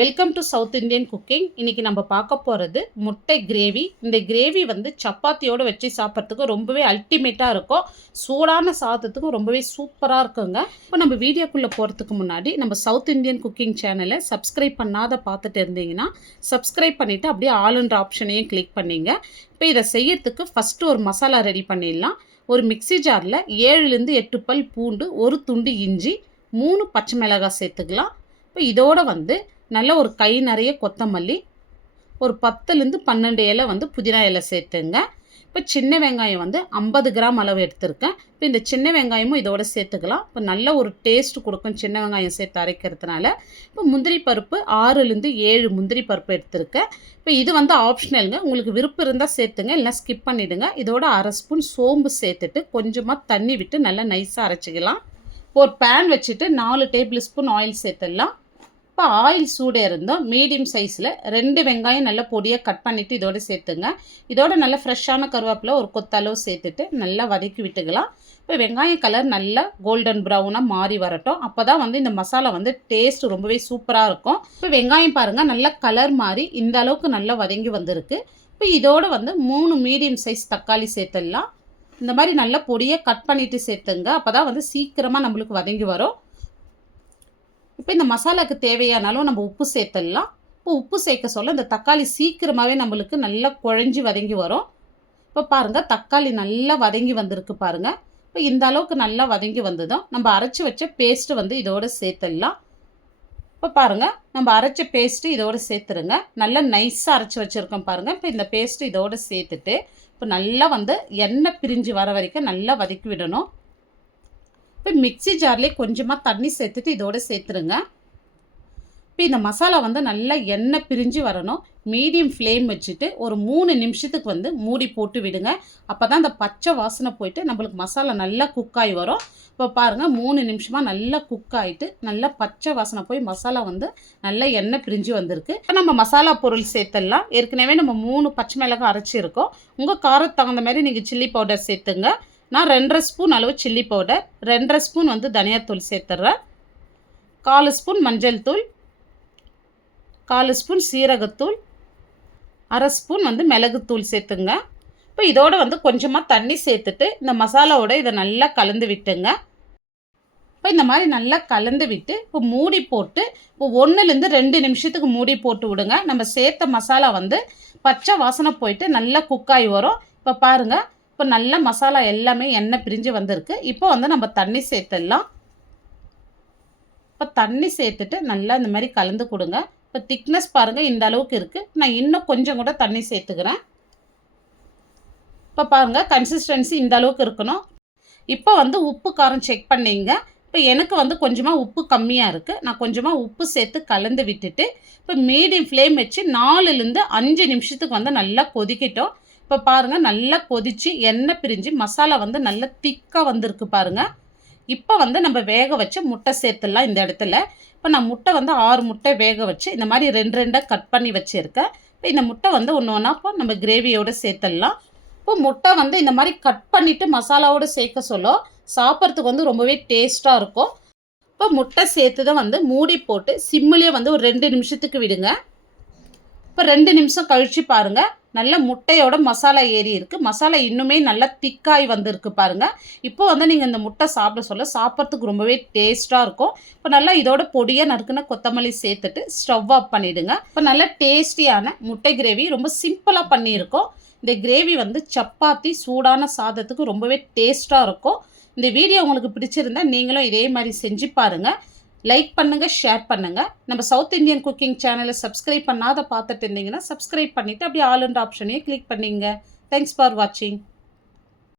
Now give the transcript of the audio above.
Welcome to South Indian cooking இன்றைக்கி நம்ம பார்க்க போகிறது முட்டை கிரேவி இந்த கிரேவி வந்து சப்பாத்தியோடு வச்சு சாப்பிட்றதுக்கு ரொம்பவே அல்டிமேட்டாக இருக்கும். சூடான சாதத்துக்கும் ரொம்பவே சூப்பராக இருக்குங்க. இப்போ நம்ம வீடியோக்குள்ளே போகிறதுக்கு முன்னாடி நம்ம சவுத் இந்தியன் குக்கிங் சேனலை சப்ஸ்கிரைப் பண்ணாத பார்த்துட்டு இருந்தீங்கன்னா சப்ஸ்கிரைப் பண்ணிவிட்டு அப்படியே ஆளுன்ற ஆப்ஷனையும் கிளிக் பண்ணிங்க. இப்போ இதை செய்யறதுக்கு ஃபஸ்ட்டு ஒரு மசாலா ரெடி பண்ணிடலாம். ஒரு மிக்ஸி ஜாரில் ஏழுலேருந்து எட்டு பல் பூண்டு ஒரு துண்டு இஞ்சி மூணு பச்சை மிளகாய் சேர்த்துக்கலாம். இப்போ இதோட வந்து நல்ல ஒரு கை நிறைய கொத்தமல்லி ஒரு பத்துலேருந்து பன்னெண்டு இலை வந்து புதினா இலை சேர்த்துங்க. இப்போ சின்ன வெங்காயம் வந்து ஐம்பது கிராம் அளவு எடுத்திருக்கேன். இப்போ இந்த சின்ன வெங்காயமும் இதோட சேர்த்துக்கலாம். இப்போ நல்ல ஒரு டேஸ்ட் கொடுக்கும் சின்ன வெங்காயம் சேர்த்து அரைக்கிறதுனால. இப்போ முந்திரி பருப்பு ஆறுலேருந்து ஏழு முந்திரி பருப்பு எடுத்திருக்கேன். இப்போ இது வந்து ஆப்ஷனலுங்க. உங்களுக்கு விருப்பம் இருந்தால் சேர்த்துங்க. இல்லைனா ஸ்கிப் பண்ணிவிடுங்க இதோட அரை ஸ்பூன் சோம்பு சேர்த்துட்டு கொஞ்சமாக தண்ணி விட்டு நல்லா நைஸாக அரைச்சிக்கலாம். ஒரு பேன் வச்சுட்டு நாலு டேபிள் ஸ்பூன் ஆயில் சேர்த்துடலாம். இப்போ ஆயில் சூடு இருந்தோம் மீடியம் சைஸில் ரெண்டு வெங்காயம் நல்லா பொடியாக கட் பண்ணிவிட்டு இதோட சேர்த்துங்க. இதோட நல்லா ஃப்ரெஷ்ஷான கருவேப்பிலை ஒரு கொத்தளவு சேர்த்துட்டு நல்லா வதக்கி விட்டுக்கலாம். இப்போ வெங்காயம் கலர் நல்லா கோல்டன் ப்ரௌனாக மாறி வரட்டும். அப்போ தான் வந்து இந்த மசாலா வந்து டேஸ்ட் ரொம்பவே சூப்பராக இருக்கும். இப்போ வெங்காயம் பாருங்கள் நல்லா கலர் மாறி இந்த அளவுக்கு நல்லா வதங்கி வந்திருக்கு. இப்போ இதோடு வந்து மூணு மீடியம் சைஸ் தக்காளி சேர்த்துடலாம். இந்த மாதிரி நல்லா பொடியை கட் பண்ணிவிட்டு சேர்த்துங்க. அப்போ தான் வந்து சீக்கிரமாக நம்மளுக்கு வதங்கி வரும். இப்போ இந்த மசாலாவுக்கு தேவையானாலும் நம்ம உப்பு சேர்த்துடலாம். இப்போ உப்பு சேர்க்க சொல்ல இந்த தக்காளி சீக்கிரமாகவே நம்மளுக்கு நல்லா குழஞ்சி வதங்கி வரும். இப்போ பாருங்கள் தக்காளி நல்லா வதங்கி வந்திருக்கு பாருங்கள் இப்போ இந்த அளவுக்கு நல்லா வதங்கி வந்ததும் நம்ம அரைச்சி வச்ச பேஸ்ட்டு வந்து இதோடு சேர்த்துடலாம். இப்போ பாருங்கள் நம்ம அரைச்ச பேஸ்ட்டு இதோடு சேர்த்துருங்க. நல்லா நைஸாக அரைச்சி வச்சுருக்கோம் பாருங்கள் இப்போ இந்த பேஸ்ட்டு இதோடு சேர்த்துட்டு இப்போ நல்லா வந்து எண்ணெய் பிரிஞ்சு வர வரைக்கும் நல்லா வதக்கி விடணும். மிக்சி ஜார்லேயே கொஞ்சமாக தண்ணி சேர்த்துட்டு இதோடு சேர்த்துருங்க. இப்போ இந்த மசாலா வந்து நல்லா எண்ணெய் பிரிஞ்சு வரணும். மீடியம் ஃப்ளேம் வச்சுட்டு ஒரு மூணு நிமிஷத்துக்கு வந்து மூடி போட்டு விடுங்க. அப்போ தான் அந்த பச்சை வாசனை போயிட்டு நம்மளுக்கு மசாலா நல்லா குக் ஆகி வரும். இப்போ பாருங்கள் மூணு நிமிஷமாக நல்லா குக் ஆகிட்டு நல்லா பச்சை வாசனை போய் மசாலா வந்து நல்லா எண்ணெய் பிரிஞ்சு வந்திருக்கு. இப்போ நம்ம மசாலா பொருள் சேர்த்துடலாம். ஏற்கனவே நம்ம மூணு பச்சை மிளகாய் அரைச்சிருக்கோம். உங்கள் காரத்துக்கு தகுந்த மாதிரி நீங்கள் சில்லி பவுடர் சேர்த்துங்க. நான் ரெண்டரை ஸ்பூன் அளவு சில்லி பவுடர் ரெண்டரை ஸ்பூன் வந்து தனியாத்தூள் சேர்த்துட்றேன். காலு ஸ்பூன் மஞ்சள் தூள் காலு ஸ்பூன் சீரகத்தூள் அரை ஸ்பூன் வந்து மிளகுத்தூள் சேர்த்துங்க. இப்போ இதோடு வந்து கொஞ்சமாக தண்ணி சேர்த்துட்டு இந்த மசாலாவோட இதை நல்லா கலந்து விட்டுங்க. இப்போ இந்த மாதிரி நல்லா கலந்து விட்டு இப்போ மூடி போட்டு இப்போ ஒன்றுலேருந்து ரெண்டு நிமிஷத்துக்கு மூடி போட்டு விடுங்க. நம்ம சேர்த்த மசாலா வந்து பச்சை வாசனை போயிட்டு நல்லா குக்காகி வரும். இப்போ பாருங்கள் இப்போ நல்ல மசாலா எல்லாமே எண்ணெய் பிரிஞ்சு வந்திருக்கு. இப்போ வந்து நம்ம தண்ணி சேர்த்துடலாம். இப்போ தண்ணி சேர்த்துட்டு நல்லா இந்த மாதிரி கலந்து கொடுங்க. இப்போ திக்னஸ் பாருங்கள் இந்த அளவுக்கு இருக்குது நான் இன்னும் கொஞ்சம் கூட தண்ணி சேர்த்துக்கிறேன். இப்போ பாருங்கள் கன்சிஸ்டன்சி இந்த அளவுக்கு இருக்கணும். இப்போ வந்து உப்பு காரம் செக் பண்ணிங்க. இப்போ எனக்கு வந்து கொஞ்சமாக உப்பு கம்மியாக இருக்குது நான் கொஞ்சமாக உப்பு சேர்த்து கலந்து விட்டுட்டு இப்போ மீடியம் ஃப்ளேம் வச்சு நாலுலேருந்து அஞ்சு நிமிஷத்துக்கு வந்து நல்லா கொதிக்கட்டும். இப்போ பாருங்கள் நல்லா கொதித்து எண்ணெய் பிரிஞ்சு மசாலா வந்து நல்லா திக்காக வந்திருக்கு பாருங்கள் இப்போ வந்து நம்ம வேக வச்சு முட்டை சேர்த்துடலாம் இந்த இடத்துல. இப்போ நான் முட்டை வந்து ஆறு முட்டை வேக வச்சு இந்த மாதிரி ரெண்டு ரெண்டாக கட் பண்ணி வச்சுருக்கேன். இப்போ இந்த முட்டை வந்து ஒன்று ஒன்றா இப்போ நம்ம கிரேவியோடு சேர்த்துடலாம். இப்போ முட்டை வந்து இந்த மாதிரி கட் பண்ணிவிட்டு மசாலாவோடு சேர்க்க சொல்ல சாப்பிட்றதுக்கு வந்து ரொம்பவே டேஸ்ட்டாக இருக்கும். இப்போ முட்டை சேர்த்து தான் வந்து மூடி போட்டு சிம்மிலே வந்து ஒரு ரெண்டு நிமிஷத்துக்கு விடுங்க. இப்போ ரெண்டு நிமிஷம் கழித்து பாருங்கள் நல்ல முட்டையோட மசாலா ஏறி இருக்குது மசாலா இன்னுமே நல்லா திக்காய் வந்திருக்கு பாருங்கள் இப்போ வந்து நீங்கள் இந்த முட்டை சாப்பிட சொல்ல சாப்பிட்றதுக்கு ரொம்பவே டேஸ்ட்டாக இருக்கும். இப்போ நல்லா இதோட பொடியாக நறுக்குன கொத்தமல்லி சேர்த்துட்டு ஸ்டவ் ஆஃப் பண்ணிவிடுங்க இப்போ நல்லா டேஸ்டியான முட்டை கிரேவி ரொம்ப சிம்பிளாக பண்ணியிருக்கோம். இந்த கிரேவி வந்து சப்பாத்தி சூடான சாதத்துக்கு ரொம்பவே டேஸ்ட்டாக இருக்கும். இந்த வீடியோ உங்களுக்கு பிடிச்சிருந்தா நீங்களும் இதே மாதிரி செஞ்சு பாருங்கள் லைக் பண்ணுங்கள் ஷேர் பண்ணுங்கள் நம்ம சவுத் இந்தியன் குக்கிங் சேனலை சப்ஸ்கிரைப் பண்ணாத பார்த்துட்டு இருந்தீங்கன்னா சப்ஸ்கிரைப் பண்ணிவிட்டு அப்படியே ஆல் அண்ட் ஆப்ஷனையும் கிளிக் பண்ணிங்க. தேங்க்ஸ் ஃபார் வாட்சிங்